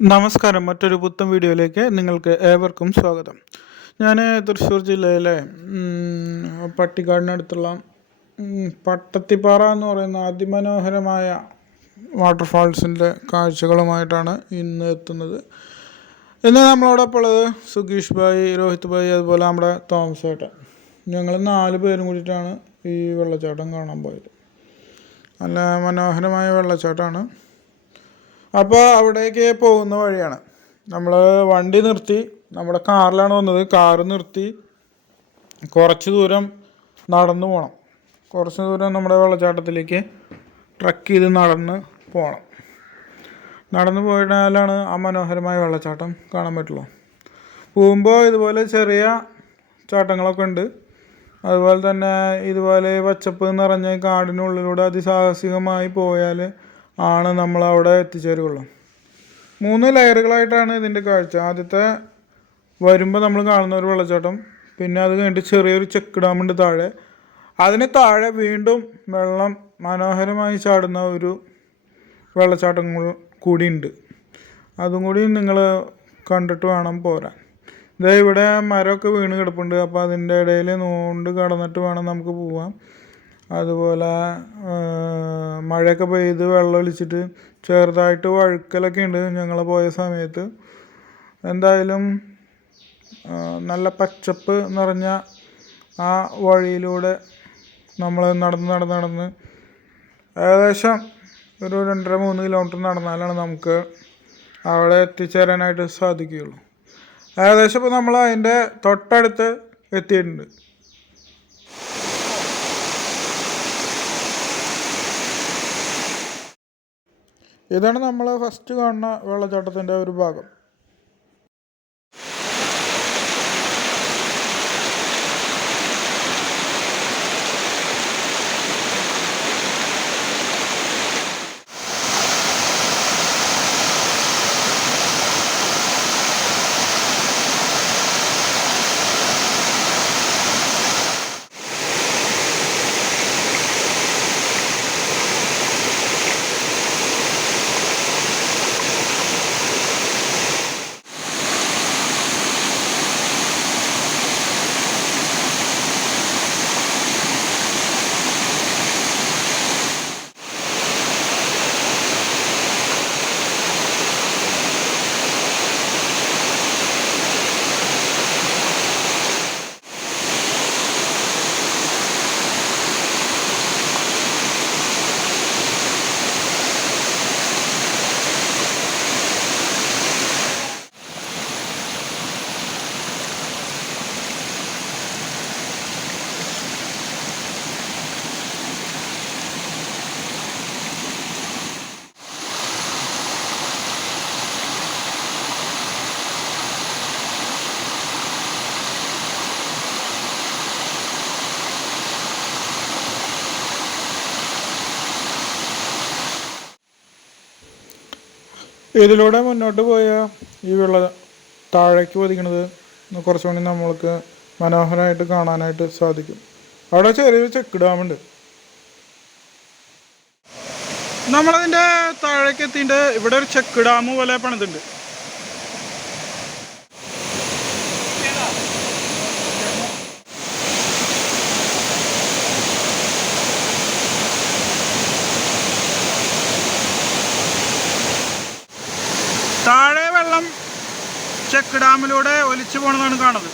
നമസ്കാരം. മറ്റൊരു പുത്തൻ വീഡിയോയിലേക്ക് നിങ്ങൾക്ക് ഏവർക്കും സ്വാഗതം. ഞാൻ തൃശ്ശൂർ ജില്ലയിലെ പട്ടിക്കാടിനടുത്തുള്ള പട്ടത്തിപ്പാറ എന്ന് പറയുന്ന അതിമനോഹരമായ വാട്ടർഫാൾസിൻ്റെ കാഴ്ചകളുമായിട്ടാണ് ഇന്ന് എത്തുന്നത്. ഇന്ന് നമ്മളോടൊപ്പം ഉള്ളത് സുഗീഷ് ഭായി, രോഹിത് ഭായി, അതുപോലെ നമ്മുടെ തോമസ് ഏട്ടൻ. ഞങ്ങൾ 4 പേരും കൂടിയിട്ടാണ് ഈ വെള്ളച്ചാട്ടം കാണാൻ പോയത്. നല്ല മനോഹരമായ വെള്ളച്ചാട്ടമാണ്. അപ്പോൾ അവിടേക്ക് പോകുന്ന വഴിയാണ് നമ്മൾ വണ്ടി നിർത്തി. നമ്മുടെ കാറിലാണ് വന്നത്. കാറ് നിർത്തി കുറച്ച് ദൂരം നടന്നു പോകണം. കുറച്ച് ദൂരം നമ്മുടെ വെള്ളച്ചാട്ടത്തിലേക്ക് ട്രക്ക് ചെയ്ത് നടന്ന് പോകണം. നടന്നു പോയാലാണ് ആ മനോഹരമായ വെള്ളച്ചാട്ടം കാണാൻ പറ്റുള്ളൂ. പോകുമ്പോൾ ഇതുപോലെ ചെറിയ ചാട്ടങ്ങളൊക്കെ ഉണ്ട്. അതുപോലെ തന്നെ ഇതുപോലെ പച്ചപ്പ് നിറഞ്ഞ കാടിനുള്ളിലൂടെ അതിസാഹസികമായി പോയാൽ ആണ് നമ്മളവിടെ എത്തിച്ചേരുകയുള്ളൂ. 3 ലെയറുകളായിട്ടാണ് ഇതിൻ്റെ കാഴ്ച. ആദ്യത്തെ വരുമ്പോൾ നമ്മൾ കാണുന്ന ഒരു വെള്ളച്ചാട്ടം, പിന്നെ അത് കഴിഞ്ഞിട്ട് ചെറിയൊരു ചെക്ക് ഡാമുണ്ട് താഴെ. അതിന് താഴെ വീണ്ടും വെള്ളം മനോഹരമായി ചാടുന്ന ഒരു വെള്ളച്ചാട്ടം കൂടിയുണ്ട്. അതും കൂടി നിങ്ങൾ കണ്ടിട്ട് വേണം പോരാൻ. ഇതേ ഇവിടെ മരമൊക്കെ വീണ് കിടപ്പുണ്ട്. അപ്പോൾ അതിൻ്റെ ഇടയിൽ നൂണ്ട് കടന്നിട്ട് വേണം നമുക്ക് പോവാം. അതുപോലെ മഴയൊക്കെ പെയ്ത് വെള്ളം ഒലിച്ചിട്ട് ചെറുതായിട്ട് വഴുക്കലൊക്കെ ഉണ്ട് ഞങ്ങൾ പോയ സമയത്ത്. എന്തായാലും നല്ല പച്ചപ്പ് നിറഞ്ഞ ആ വഴിയിലൂടെ നമ്മൾ നടന്ന് ഏകദേശം ഒരു 2.5-3 കിലോമീറ്റർ നടന്നാലാണ് നമുക്ക് അവിടെ എത്തിച്ചേരാനായിട്ട് സാധിക്കുകയുള്ളൂ. ഏകദേശം ഇപ്പോൾ നമ്മൾ അതിൻ്റെ തൊട്ടടുത്ത് എത്തിയിട്ടുണ്ട്. ഇതാണ് നമ്മൾ ഫസ്റ്റ് കാണുന്ന വെള്ളച്ചാട്ടത്തിൻ്റെ ഒരു ഭാഗം. ഇതിലൂടെ മുന്നോട്ട് പോയ ഈ താഴേക്ക് പതിക്കണത് കുറച്ചുകൂടി നമ്മൾക്ക് മനോഹരമായിട്ട് കാണാനായിട്ട് സാധിക്കും. അവിടെ ചെറിയൊരു ചെക്ക് ഡാമുണ്ട്. നമ്മളതിൻ്റെ താഴേക്ക് എത്തിയിട്ട് ഇവിടെ ഒരു ചെക്ക് ഡാം പോലെ പണിതുണ്ട്. താഴെ വെള്ളം ചെക്ക് ഡാമിലൂടെ ഒലിച്ചു പോകണമെന്നാണ് കാണുന്നത്.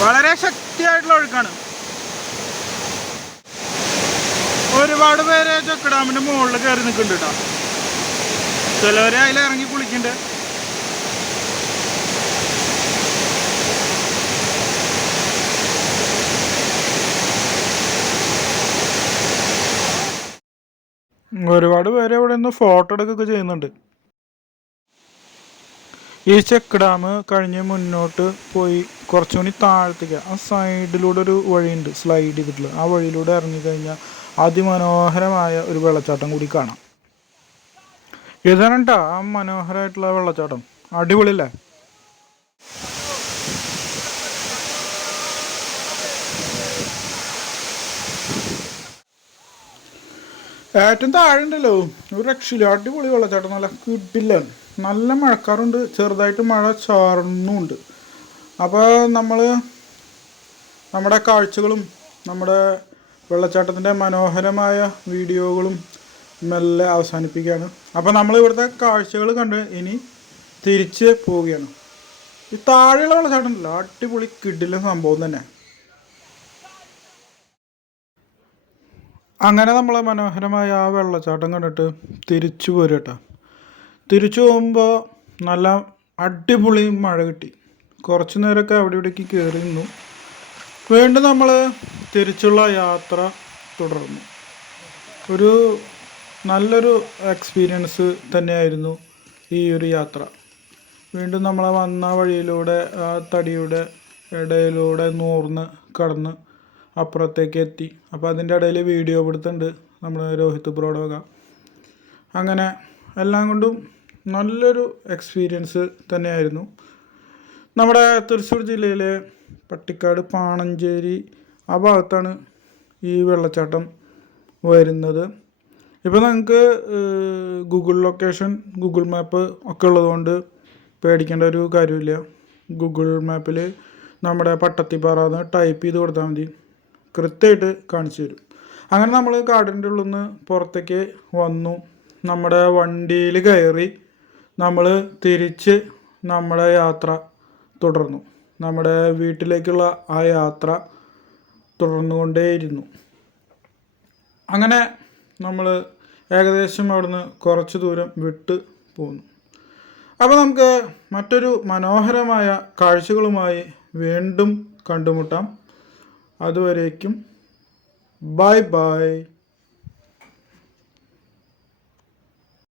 വളരെ ശക്തിയായിട്ടുള്ള ഒഴുക്കാണ്. ഒരുപാട് പേര് ചെക്ക് ഡാമിൻ്റെ മുകളിൽ കയറി നിൽക്കുന്നുണ്ട് കേട്ടോ. ചിലവരെ അതിൽ ഇറങ്ങി കുളിക്കുന്നുണ്ട്. ഒരുപാട് പേര് അവിടെ നിന്ന് ഫോട്ടോ എടുക്കുകയൊക്കെ ചെയ്യുന്നുണ്ട്. ഈ ചെക്ക് ഡാം കഴിഞ്ഞ് മുന്നോട്ട് പോയി കുറച്ചുകൂടി താഴത്തേക്ക് ആ സൈഡിലൂടെ ഒരു വഴിയുണ്ട്, സ്ലൈഡ് ചെയ്തിട്ടുള്ള ആ വഴിയിലൂടെ ഇറങ്ങിക്കഴിഞ്ഞാൽ അതിമനോഹരമായ ഒരു വെള്ളച്ചാട്ടം കൂടി കാണാം. ഇതാണ് കേട്ടോ ആ മനോഹരമായിട്ടുള്ള വെള്ളച്ചാട്ടം. അടിപൊളിയല്ലേ? ഏറ്റവും താഴെ ഉണ്ടല്ലോ ഒരു രക്ഷയില്ല, അടിപൊളി വെള്ളച്ചാട്ടം, നല്ല കിട്ടില്ല. നല്ല മഴക്കാറുണ്ട്, ചെറുതായിട്ട് മഴ ചാറുന്നുമുണ്ട്. അപ്പോൾ നമ്മൾ നമ്മുടെ കാഴ്ചകളും നമ്മുടെ വെള്ളച്ചാട്ടത്തിൻ്റെ മനോഹരമായ വീഡിയോകളും മെല്ലെ അവസാനിപ്പിക്കുകയാണ്. അപ്പോൾ നമ്മൾ ഇവിടുത്തെ കാഴ്ചകൾ കണ്ട് ഇനി തിരിച്ച് പോവുകയാണ്. ഈ താഴെയുള്ള വെള്ളച്ചാട്ടം ഉണ്ടല്ലോ അടിപൊളി കിടിലൻ സംഭവം തന്നെ. അങ്ങനെ നമ്മൾ മനോഹരമായ ആ വെള്ളച്ചാട്ടം കണ്ടിട്ട് തിരിച്ചു പോരും കേട്ടോ. തിരിച്ചു പോകുമ്പോൾ നല്ല അടിപൊളി മഴ കിട്ടി. കുറച്ച് നേരമൊക്കെ അവിടെ ഇവിടേക്ക് കയറി നിന്നു. വീണ്ടും നമ്മൾ തിരിച്ചുള്ള യാത്ര തുടർന്നു. ഒരു നല്ലൊരു എക്സ്പീരിയൻസ് തന്നെയായിരുന്നു ഈ ഒരു യാത്ര. വീണ്ടും നമ്മൾ വന്ന വഴിയിലൂടെ ആ തടിയുടെ ഇടയിലൂടെ നൂർന്ന് കടന്ന് അപ്പുറത്തേക്ക് എത്തി. അപ്പോൾ അതിൻ്റെ ഇടയിൽ വീഡിയോ പിടുത്തുണ്ട് നമ്മൾ രോഹിത് ബ്രോയുടെ വക. അങ്ങനെ എല്ലാം കൊണ്ടും നല്ലൊരു എക്സ്പീരിയൻസ് തന്നെയായിരുന്നു. നമ്മുടെ തൃശ്ശൂർ ജില്ലയിലെ പട്ടിക്കാട് പാണഞ്ചേരി ആ ഭാഗത്താണ് ഈ വെള്ളച്ചാട്ടം വരുന്നത്. ഇപ്പോൾ നിങ്ങൾക്ക് ഗൂഗിൾ ലൊക്കേഷൻ, ഗൂഗിൾ മാപ്പ് ഒക്കെ ഉള്ളതുകൊണ്ട് പേടിക്കേണ്ട ഒരു കാര്യമില്ല. ഗൂഗിൾ മാപ്പിൽ നമ്മുടെ പട്ടത്തിപ്പാറ എന്ന് ടൈപ്പ് ചെയ്ത് കൊടുത്താൽ മതി, കൃത്യമായിട്ട് കാണിച്ചു തരും. അങ്ങനെ നമ്മൾ കാടിൻ്റെ ഉള്ളിൽ നിന്ന് പുറത്തേക്ക് വന്നു. നമ്മുടെ വണ്ടിയിൽ കയറി നമ്മൾ തിരിച്ച് നമ്മുടെ യാത്ര തുടർന്നു. നമ്മുടെ വീട്ടിലേക്കുള്ള ആ യാത്ര തുടർന്നുകൊണ്ടേയിരുന്നു. അങ്ങനെ നമ്മൾ ഏകദേശം അവിടുന്ന് കുറച്ച് ദൂരം വിട്ട് പോന്നു. അപ്പോൾ നമുക്ക് മറ്റൊരു മനോഹരമായ കാഴ്ചകളുമായി വീണ്ടും കണ്ടുമുട്ടാം. അതുവരേക്കും ബൈ ബൈ.